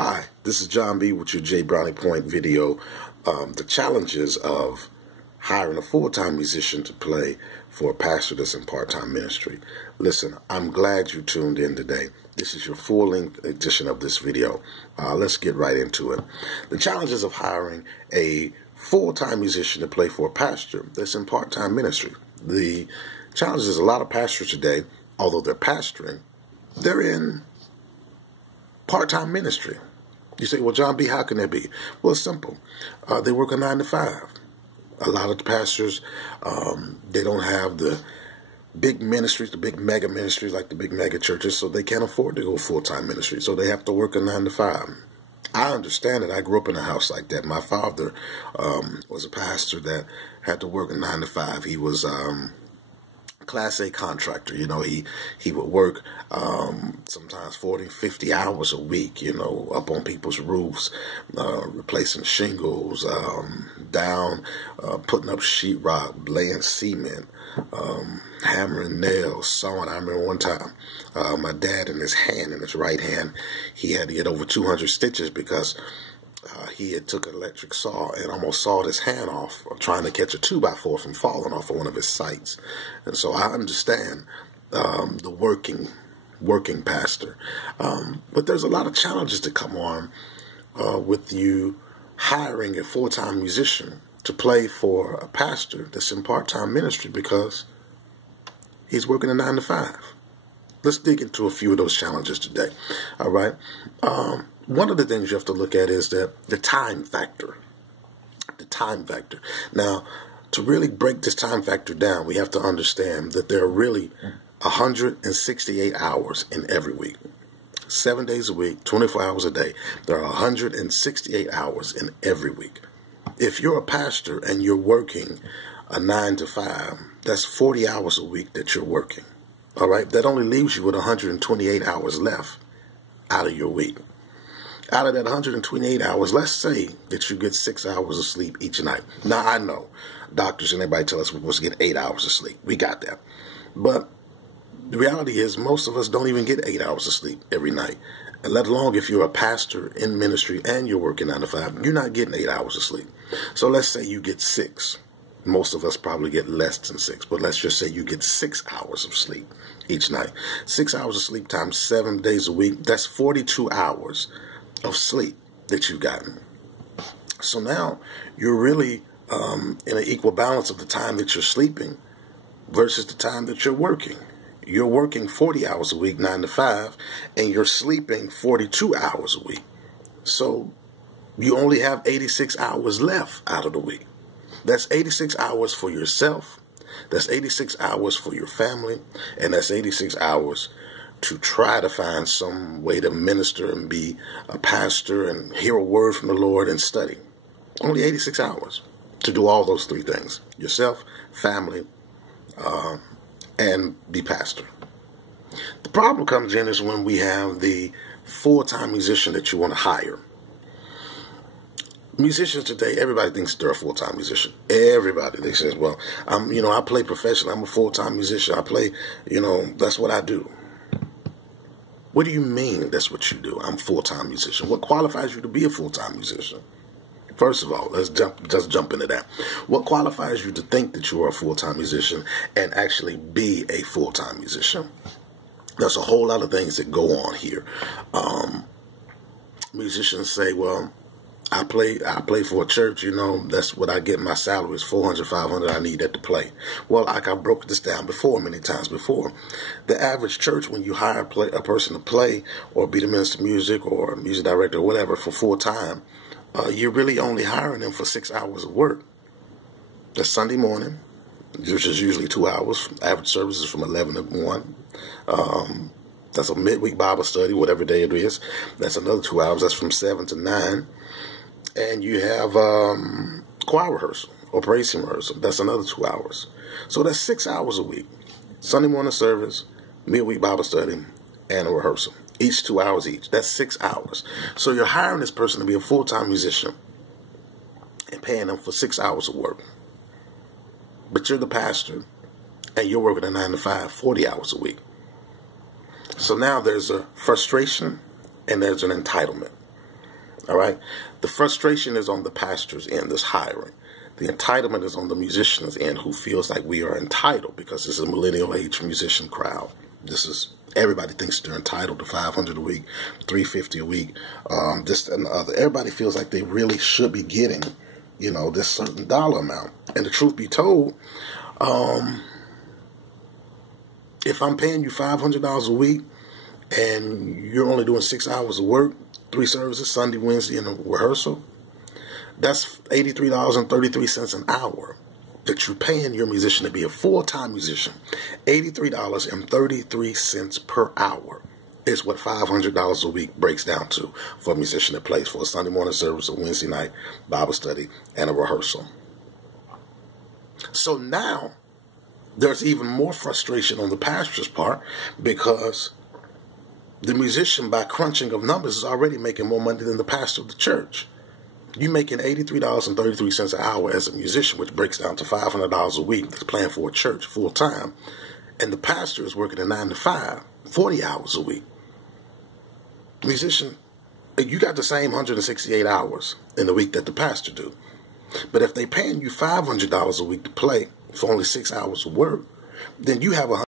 Hi, this is John B. with your JBrowniePoint video. The challenges of hiring a full-time musician to play for a pastor that's in part-time ministry. Listen, I'm glad you tuned in today. This is your full-length edition of this video. Let's get right into it. The challenges of hiring a full-time musician to play for a pastor that's in part-time ministry. The challenge is a lot of pastors today, although they're pastoring, they're in part-time ministry. You say, well, John B., how can that be? Well, it's simple. They work a 9 to 5. A lot of the pastors, they don't have the big ministries, the big mega ministries like the big mega churches, so they can't afford to go full-time ministry. So they have to work a 9 to 5. I understand it. I grew up in a house like that. My father was a pastor that had to work a 9 to 5. He was Class A contractor. You know, he would work sometimes 40, 50 hours a week, you know, up on people's roofs, replacing shingles, down, putting up sheetrock, laying cement, hammering nails, sawing. I remember one time my dad in his right hand, he had to get over 200 stitches because he had took an electric saw and almost sawed his hand off trying to catch a 2x4 from falling off of one of his sights. And so I understand the working pastor. But there's a lot of challenges that come on with you hiring a full-time musician to play for a pastor that's in part-time ministry because he's working a 9 to 5. Let's dig into a few of those challenges today. All right. One of the things you have to look at is the time factor. The time factor. Now, to really break this time factor down, we have to understand that there are really 168 hours in every week. 7 days a week, 24 hours a day. There are 168 hours in every week. If you're a pastor and you're working a 9 to 5, that's 40 hours a week that you're working. All right? That only leaves you with 128 hours left out of your week. Out of that 128 hours, let's say that you get 6 hours of sleep each night. Now, I know doctors and everybody tell us we're supposed to get 8 hours of sleep. We got that. But the reality is most of us don't even get 8 hours of sleep every night. And let alone if you're a pastor in ministry and you're working 9 to 5, you're not getting 8 hours of sleep. So let's say you get 6. Most of us probably get less than 6, but let's just say you get 6 hours of sleep each night. 6 hours of sleep times 7 days a week, that's 42 hours of sleep that you've gotten. So now you're really in an equal balance of the time that you're sleeping versus the time that you're working. You're working 40 hours a week, 9 to 5, and you're sleeping 42 hours a week. So you only have 86 hours left out of the week. That's 86 hours for yourself. That's 86 hours for your family. And that's 86 hours to try to find some way to minister and be a pastor and hear a word from the Lord and study. Only 86 hours to do all those three things. Yourself, family, and be pastor. The problem comes in is when we have the full-time musician that you want to hire. Musicians today, everybody thinks they're a full-time musician. Everybody. They say, well, I play professionally. I'm a full-time musician. I play, that's what I do. What do you mean that's what you do? I'm a full-time musician. What qualifies you to be a full-time musician? First of all, let's just jump into that. What qualifies you to think that you are a full-time musician and actually be a full-time musician? There's a whole lot of things that go on here. Musicians say, well, I play for a church, that's what I get. My salary is $400, $500. I need that to play. Well, I broke this down before, many times before. The average church, when you hire a person to play or be the minister of music or music director or whatever for full time, you're really only hiring them for 6 hours of work. That's Sunday morning, which is usually 2 hours. Average service is from 11 to 1. That's a midweek Bible study, whatever day it is. That's another 2 hours. That's from 7 to 9. And you have choir rehearsal or praise team rehearsal. That's another 2 hours. So that's 6 hours a week. Sunday morning service, midweek Bible study, and a rehearsal. Each 2 hours each. That's 6 hours. So you're hiring this person to be a full-time musician and paying them for 6 hours of work. But you're the pastor and you're working a 9 to 5, 40 hours a week. So now there's a frustration and there's an entitlement. All right. The frustration is on the pastor's end, this hiring. The entitlement is on the musician's end, who feels like we are entitled because this is a millennial age musician crowd. Everybody thinks they're entitled to $500 a week, $350 a week, this and the other. Everybody feels like they really should be getting, this certain dollar amount. And the truth be told, if I'm paying you $500 a week and you're only doing 6 hours of work, 3 services, Sunday, Wednesday, and a rehearsal, that's $83.33 an hour that you're paying your musician to be a full-time musician. $83.33 per hour is what $500 a week breaks down to for a musician that plays for a Sunday morning service, a Wednesday night Bible study, and a rehearsal. So now there's even more frustration on the pastor's part because the musician, by crunching of numbers, is already making more money than the pastor of the church. You're making $83.33 an hour as a musician, which breaks down to $500 a week that's playing for a church full time. And the pastor is working a 9 to 5, 40 hours a week. Musician, you got the same 168 hours in the week that the pastor do. But if they paying you $500 a week to play for only 6 hours of work, then you have